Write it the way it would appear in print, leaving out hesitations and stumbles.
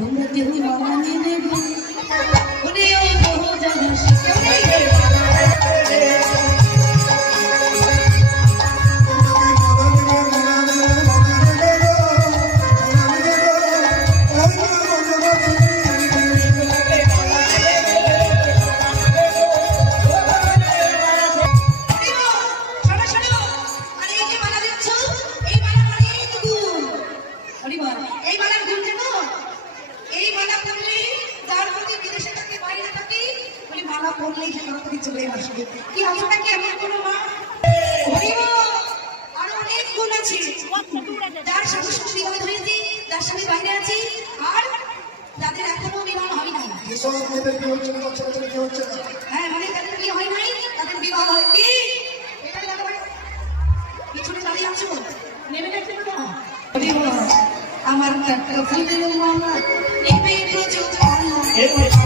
তোমরা কেউ মালা নিয়ে নেবে ওরেও বহু জানা কেউ নেই বললেই সে তাড়াতাড়ি চলে আসবে কি আলোটা কি এমন কোনো মা আরো অনেক গুণ আছে যার স্বামী বিবাহ হয়েছে যার স্বামী বাইরে আছে আর যাদের এখনো বিবাহ হয় নাই হ্যাঁ মানে তাদের বিয়ে হয় নাই তাদের বিবাহ হয় কি পিছনে দাঁড়িয়ে আছো নেমে দেখতে না আমার একটা ফুলের মালা নেবে তো